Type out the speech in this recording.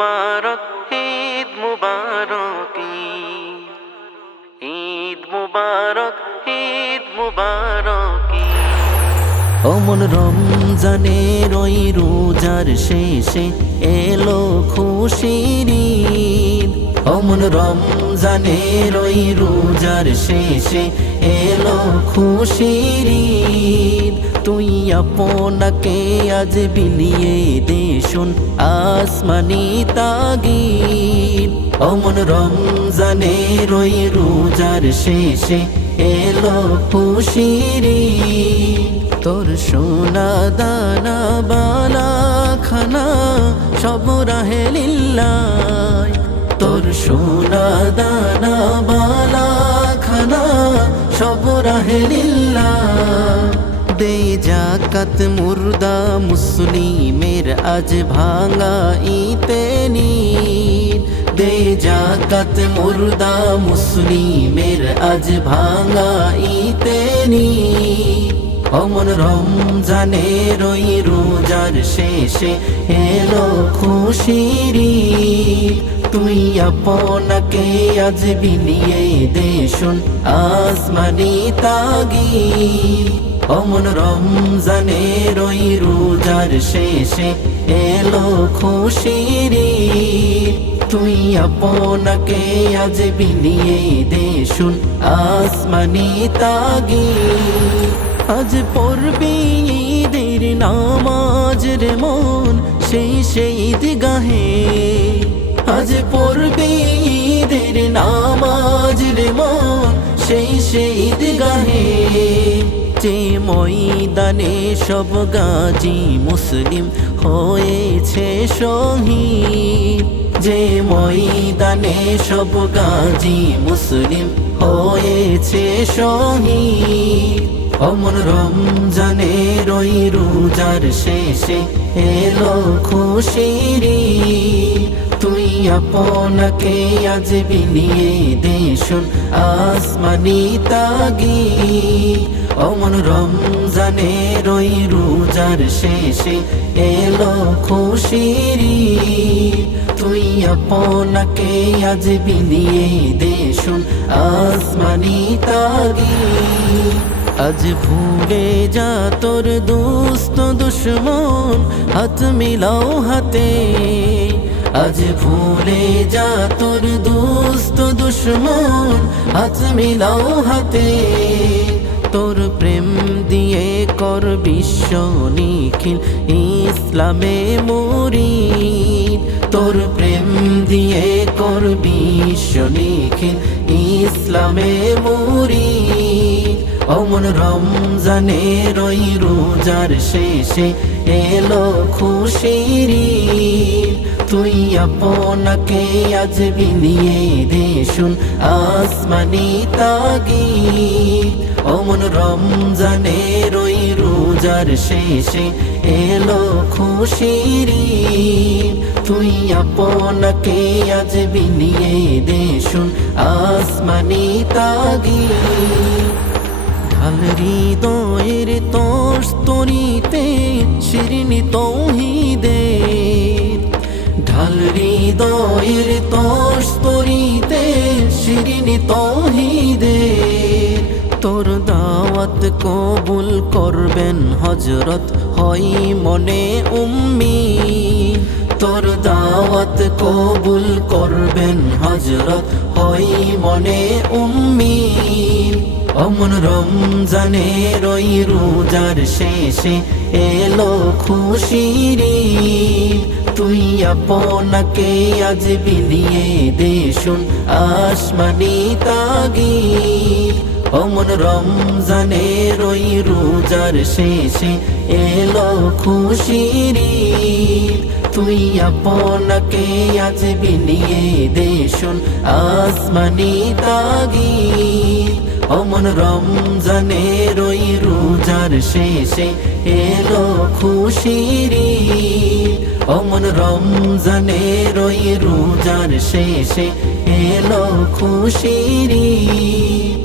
মুবারক, ঈদ মুবারক, ঈদ মুবারক, ঈদ মুবারক। অমন রমজানের ওই রোজার শেষে এলো খুশির ঈদ। অমন রমজানের ওই রোজার শেষে এলো খুশির ঈদ। তুই আপনাকে আজ বিলিয়ে দে শুন আসমানি তাগিদ। অমন রমজানের ওই রোজার শেষে এলো খুশির ঈদ। তোর সোনা দানা বালা খানা সব রাহে লিল্লাহ। তোর সোনা দানা বালা খানা সব রাহে লিল্লাহ। দে জাকাত মুর্দা মুসলিমের আজ ভাঙা ইতে নিদ। দে জাকাত মুর্দা মুসলিমের আজ ভাঙা ইতে নিদ। অমন রমজানের ওই রোজার শেষে এলো খুশির ঈদ। তুই আপনাকে আজ বিলিয়ে দে শুন আসমানি তাগিদ। অমন রমজানের ওই রোজার শেষে এলো খুশির ঈদ। তুই আপনাকে আজ বিলিয়ে দে শুন আসমানি তাগিদ। আজ পড়বি ঈদের নামাজ রে মন সেই ঈদগাহে। আজ পড়বি ঈদের নামাজ রে মন সেই ঈদগাহে। যে ময়দানে সব গাজী মুসলিম হয়েছে শহীদ। যে ময়দানে সব গাজী মুসলিম হয়েছে শহীদ। অমন রমজানের ওই রোজার শেষে এলো খুশির ঈদ। তুই আপনাকে আজ বিলিয়ে দে শুন আসমানি তাগিদ। অমন রমজানের ওই রোজার শেষে এলো খুশির ঈদ। তুই আপনাকে আজ বিলিয়ে দে শুন আসমানি তাগিদ। আজ ভুলে যা তোর দোস্ত দুশ্মন হাত মিলাও হাতে। আজ ভুলে যা তোর দোস্ত দুশ্মন হাত মিলাও হাতে। তোর প্রেম দিয়ে কর বিশ্ব নিখিল ইসলামে মুরিদ। তোর প্রেম দিয়ে কর বিশ্ব নিখিল ইসলামে মুরিদ। অমন রমজানের ওই রোজার শেষে এলো খুশির ঈদ। তুই আপনাকে আজ বিলিয়ে দে শুন আসমানি তাগিদ। অমন রমজানের ওই রোজার শেষে এলো খুশির ঈদ। তুই আপনাকে আজ বিলিয়ে দে শুন আসমানি তাগিদ। ঢাল হৃদয়ের তস্তরিতে শিরিনি তৌহিদের। ঢাল হৃদয়ের তস্তরিতে শিরিনি তৌহিদের। তোর দাওয়াত কবুল করবেন হযরত হয় মনে উম্মিদ। তোর দাওয়াত কবুল করবেন হযরত হয় মনে উম্মিদ। অমন রমজানের ওই রোজার শেষে এলো খুশির ঈদ। তুই আপনাকে আজ বিলিয়ে দে শুন আসমানি তাগিদ। অমন রমজানের ওই রোজার শেষে এলো খুশির ঈদ। তুই আপনাকে আজ বিলিয়ে দে শুন আসমানি তাগিদ। অমন রমজানের ওই রোজার শেষে এলো খুশির ঈদ। অমন রমজানের ওই রোজার শেষে এলো খুশির ঈদ।